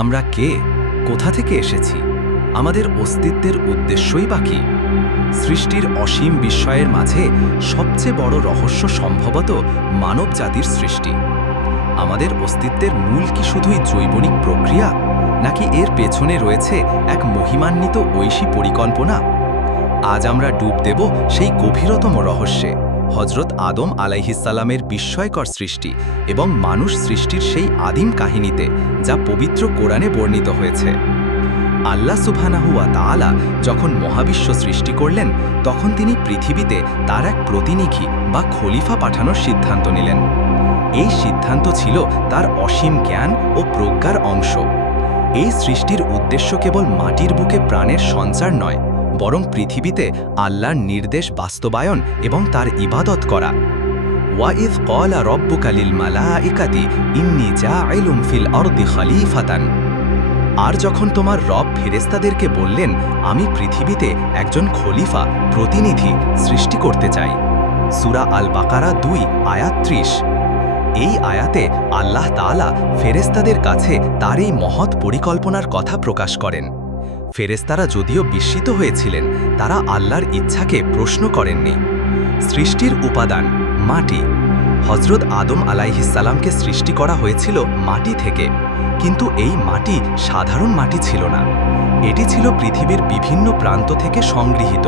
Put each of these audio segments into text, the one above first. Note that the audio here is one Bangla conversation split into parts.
আমরা কে, কোথা থেকে এসেছি, আমাদের অস্তিত্বের উদ্দেশ্যই বা কী? সৃষ্টির অসীম বিস্ময়ের মাঝে সবচেয়ে বড় রহস্য সম্ভবত মানবজাতির সৃষ্টি। আমাদের অস্তিত্বের মূল কি শুধুই জৈবনিক প্রক্রিয়া, নাকি এর পেছনে রয়েছে এক মহিমান্বিত ঐশী পরিকল্পনা? আজ আমরা ডুব দেব সেই গভীরতম রহস্যে, হজরত আদম আলাইহিসসালামের বিস্ময়কর সৃষ্টি এবং মানুষ সৃষ্টির সেই আদিম কাহিনীতে, যা পবিত্র কোরআনে বর্ণিত হয়েছে। আল্লাহ সুবহানাহু ওয়া তাআলা যখন মহাবিশ্ব সৃষ্টি করলেন, তখন তিনি পৃথিবীতে তার এক প্রতিনিধি বা খলিফা পাঠানোর সিদ্ধান্ত নিলেন। এই সিদ্ধান্ত ছিল তার অসীম জ্ঞান ও প্রজ্ঞার অংশ। এই সৃষ্টির উদ্দেশ্য কেবল মাটির বুকে প্রাণের সঞ্চার নয়, বরং পৃথিবীতে আল্লাহর নির্দেশ বাস্তবায়ন এবং তার ইবাদত করা। ওয়াইদ ক্বালা রব্বুকা লিল মালাইকাতি ইন্নী জাইলুম ফিল আরদি খলিফাতান। আর যখন তোমার রব ফেরেশতাদেরকে বললেন, আমি পৃথিবীতে একজন খলিফা, প্রতিনিধি সৃষ্টি করতে চাই। সূরা আল বাকারা 2 আয়াত 30। এই আয়াতে আল্লাহ তাআলা ফেরেশতাদের কাছে তার এই মহৎ পরিকল্পনার কথা প্রকাশ করেন। ফেরেশতারা যদিও বিস্মিত হয়েছিলেন, তারা আল্লাহর ইচ্ছাকে প্রশ্ন করেননি। সৃষ্টির উপাদান মাটি। হজরত আদম আলাইহিসসালামকে সৃষ্টি করা হয়েছিল মাটি থেকে, কিন্তু এই মাটি সাধারণ মাটি ছিল না। এটি ছিল পৃথিবীর বিভিন্ন প্রান্ত থেকে সংগৃহীত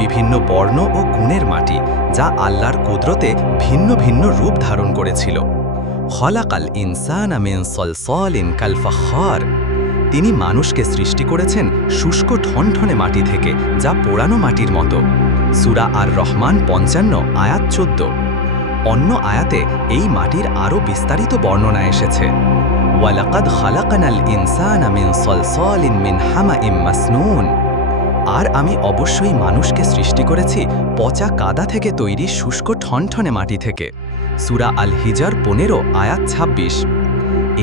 বিভিন্ন বর্ণ ও গুণের মাটি, যা আল্লাহর কুদরতে ভিন্ন ভিন্ন রূপ ধারণ করেছিল। খলাকাল ইনসানা মিন সলসলিন কাল ফাখার। তিনি মানুষকে সৃষ্টি করেছেন শুষ্ক ঠনঠনে মাটি থেকে, যা পোড়ানো মাটির মতো। সূরা আর রহমান 55 আয়াত 14। অন্য আয়াতে এই মাটির আরও বিস্তারিত বর্ণনা এসেছে। ওয়ালাকাদ খালাকানাল ইনসানা মিন সলসলিন মিন হামাইম মাসনুন। আর আমি অবশ্যই মানুষকে সৃষ্টি করেছি পচা কাদা থেকে তৈরি শুষ্ক ঠনঠনে মাটি থেকে। সূরা আল হিজর 15 আয়াত 26।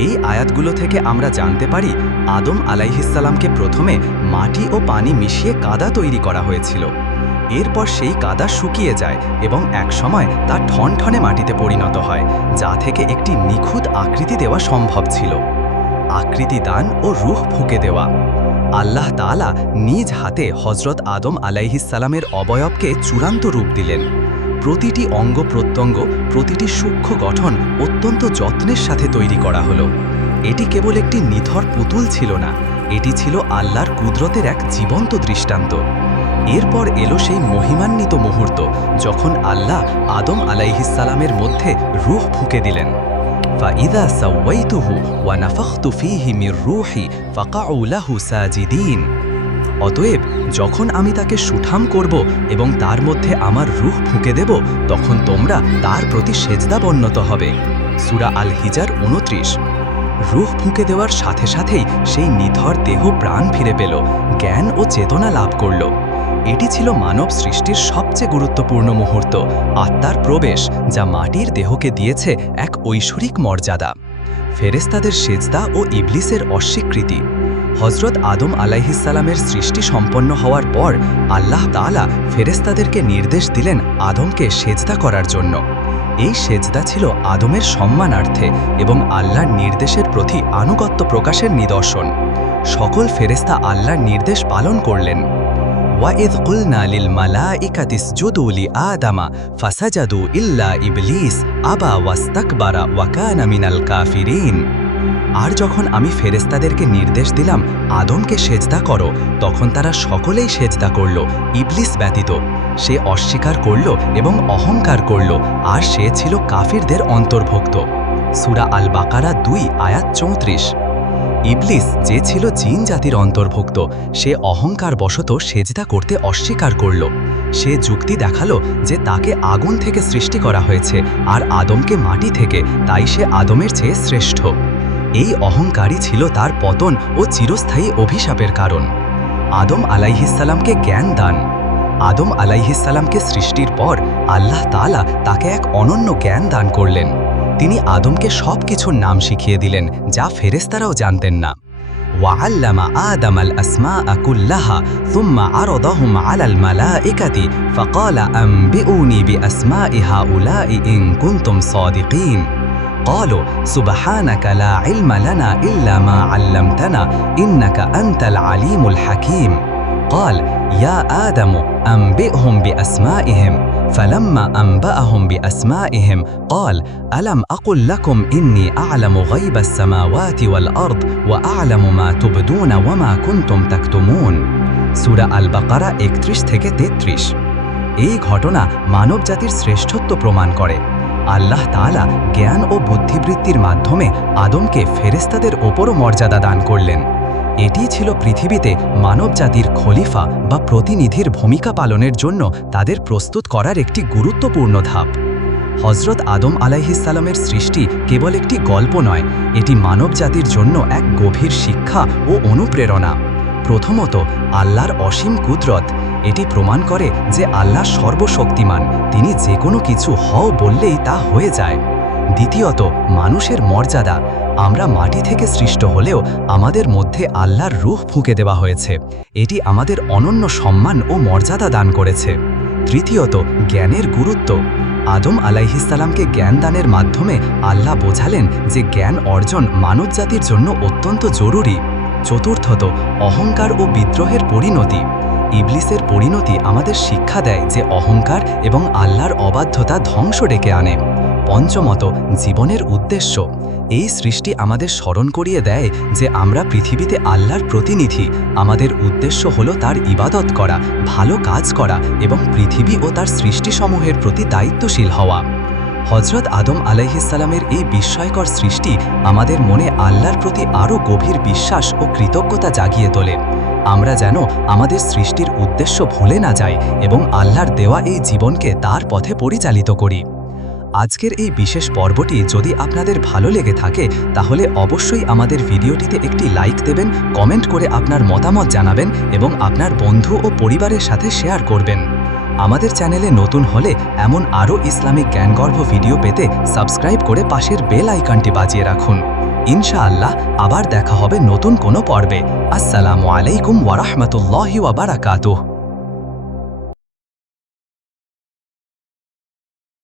এই আয়াতগুলো থেকে আমরা জানতে পারি, আদম আলাইহিসসালামকে প্রথমে মাটি ও পানি মিশিয়ে কাদা তৈরি করা হয়েছিল। এরপর সেই কাদা শুকিয়ে যায় এবং একসময় তা ঠনঠনে মাটিতে পরিণত হয়, যা থেকে একটি নিখুঁত আকৃতি দেওয়া সম্ভব ছিল। আকৃতি দান ও রূহ ফুঁকে দেওয়া। আল্লাহ তাআলা নিজ হাতে হজরত আদম আলাইহিসসালামের অবয়বকে চূড়ান্ত রূপ দিলেন। প্রতিটি অঙ্গ প্রত্যঙ্গ, প্রতিটি সূক্ষ্ম গঠন অত্যন্ত যত্নের সাথে তৈরি করা হলো। এটি কেবল একটি নিথর পুতুল ছিল না, এটি ছিল আল্লাহর কুদরতের এক জীবন্ত দৃষ্টান্ত। এরপর এলো সেই মহিমান্বিত মুহূর্ত, যখন আল্লাহ আদম আলাইহিসসালামের মধ্যে রূহ ফুঁকে দিলেন। ফাইদা সাওয়াইতুহু ওয়া নাফাখতু ফীহি মির রূহি ফাকাউ লাহু সাজিদিন। অতএব যখন আমি তাকে সুঠাম করব এবং তার মধ্যে আমার রূহ ফুঁকে দেব, তখন তোমরা তার প্রতি সেজদাবনত হবে। সূরা আল হিজর 29। রূহ ফুঁকে দেওয়ার সাথে সাথেই সেই নিথর দেহ প্রাণ ফিরে পেল, জ্ঞান ও চেতনা লাভ করল। এটি ছিল মানব সৃষ্টির সবচেয়ে গুরুত্বপূর্ণ মুহূর্ত, আত্মার প্রবেশ, যা মাটির দেহকে দিয়েছে এক ঐশ্বরিক মর্যাদা। ফেরেশতাদের সেজদা ও ইবলিসের অস্বীকৃতি। হজরত আদম আলাইহিসসালামের সৃষ্টি সম্পন্ন হওয়ার পর আল্লাহ তাআলা ফেরেশতাদেরকে নির্দেশ দিলেন আদমকে সেজদা করার জন্য। এই সেজদা ছিল আদমের সম্মানার্থে এবং আল্লাহর নির্দেশের প্রতি আনুগত্য প্রকাশের নিদর্শন। সকল ফেরেশতা আল্লাহর নির্দেশ পালন করলেন। ওয়াইদ কুলনা লিল মালাইকাতি ইসজুদু লিআদামা ফাসাজাদু ইল্লা ইবলিস আবা ওয়াস্তাকবারা ওয়া কানা মিনাল কাফিরিন। আর যখন আমি ফেরেশতাদেরকে নির্দেশ দিলাম আদমকে সেজদা করো, তখন তারা সকলেই সেজদা করল, ইবলিস ব্যতীত। সে অস্বীকার করল এবং অহংকার করল, আর সে ছিল কাফিরদের অন্তর্ভুক্ত। সূরা আল বাকারা 2 আয়াত 34। ইবলিস, যে ছিল জিন জাতির অন্তর্ভুক্ত, সে অহংকার বশত সেজদা করতে অস্বীকার করল। সে যুক্তি দেখালো যে তাকে আগুন থেকে সৃষ্টি করা হয়েছে আর আদমকে মাটি থেকে, তাই সে আদমের চেয়ে শ্রেষ্ঠ। এই অহংকারই ছিল তার পতন ও চিরস্থায়ী অভিশাপের কারণ। আদম আলাইহিসসালামকে জ্ঞান দান। আদম আলাইহিসসালামকে সৃষ্টির পর আল্লাহ তাআলা তাকে এক অনন্য জ্ঞান দান করলেন। তিনি আদমকে সব কিছুর নাম শিখিয়ে দিলেন, যা ফেরেশতারাও জানতেন না। وعلم آدم الأسماء كلها ثم عرضهم على الملائكة فقال أنبئوني بأسماء هؤلاء إن كنتم صادقين। قالوا سبحانك لا علم لنا إلا ما علمتنا إنك أنت العليم الحكيم قال يا آدم أنبئهم بأسمائهم فلما أنبأهم بأسمائهم قال ألم أقل لكم إني أعلم غيب السماوات والأرض وأعلم ما تبدون وما كنتم تكتمون সূরা আল বাকারা 31 থেকে 33। এই ঘটনা মানবজাতির শ্রেষ্ঠত্ব প্রমাণ করে। আল্লাহ তাআলা জ্ঞান ও বুদ্ধিবৃত্তির মাধ্যমে আদমকে ফেরেশতাদের ওপরও মর্যাদা দান করলেন। এটি ছিল পৃথিবীতে মানবজাতির খলিফা বা প্রতিনিধির ভূমিকা পালনের জন্য তাদের প্রস্তুত করার একটি গুরুত্বপূর্ণ ধাপ। হযরত আদম আলাইহিসসালামের সৃষ্টি কেবল একটি গল্প নয়, এটি মানবজাতির জন্য এক গভীর শিক্ষা ও অনুপ্রেরণা। প্রথমত, আল্লাহর অসীম কুদরত। এটি প্রমাণ করে যে আল্লাহ সর্বশক্তিমান, তিনি যে কোনো কিছু হও বললেই তা হয়ে যায়। দ্বিতীয়ত, মানুষের মর্যাদা। আমরা মাটি থেকে সৃষ্ট হলেও আমাদের মধ্যে আল্লাহর রূহ ফুঁকে দেওয়া হয়েছে, এটি আমাদের অনন্য সম্মান ও মর্যাদা দান করেছে। তৃতীয়ত, জ্ঞানের গুরুত্ব। আদম আলাইহিসসালামকে জ্ঞান দানের মাধ্যমে আল্লাহ বোঝালেন যে জ্ঞান অর্জন মানবজাতির জন্য অত্যন্ত জরুরি। চতুর্থত, অহংকার ও বিদ্রোহের পরিণতি। ইবলিসের পরিণতি আমাদের শিক্ষা দেয় যে অহংকার এবং আল্লাহর অবাধ্যতা ধ্বংস ডেকে আনে। পঞ্চমত, জীবনের উদ্দেশ্য। এই সৃষ্টি আমাদের স্মরণ করিয়ে দেয় যে আমরা পৃথিবীতে আল্লাহর প্রতিনিধি। আমাদের উদ্দেশ্য হলো তার ইবাদত করা, ভালো কাজ করা এবং পৃথিবী ও তার সৃষ্টিসমূহের প্রতি দায়িত্বশীল হওয়া। হযরত আদম আলাইহিসসালামের এই বিস্ময়কর সৃষ্টি আমাদের মনে আল্লাহর প্রতি আরও গভীর বিশ্বাস ও কৃতজ্ঞতা জাগিয়ে তোলে। আমরা যেন আমাদের সৃষ্টির উদ্দেশ্য ভুলে না যাই এবং আল্লাহর দেওয়া এই জীবনকে তার পথে পরিচালিত করি। আজকের এই বিশেষ পর্বটি যদি আপনাদের ভালো লেগে থাকে তাহলে অবশ্যই আমাদের ভিডিওটিতে একটি লাইক দেবেন, কমেন্ট করে আপনার মতামত জানাবেন এবং আপনার বন্ধু ও পরিবারের সাথে শেয়ার করবেন। আমাদের চ্যানেলে নতুন হলে এমন আরও ইসলামিক জ্ঞানগর্ভ ভিডিও পেতে সাবস্ক্রাইব করে পাশের বেল আইকনটি বাজিয়ে রাখুন। ইনশাআল্লাহ আবার দেখা হবে নতুন কোনো পর্বে। আসসালামু আলাইকুম ওয়া রাহমাতুল্লাহি ওয়া বারাকাতুহু।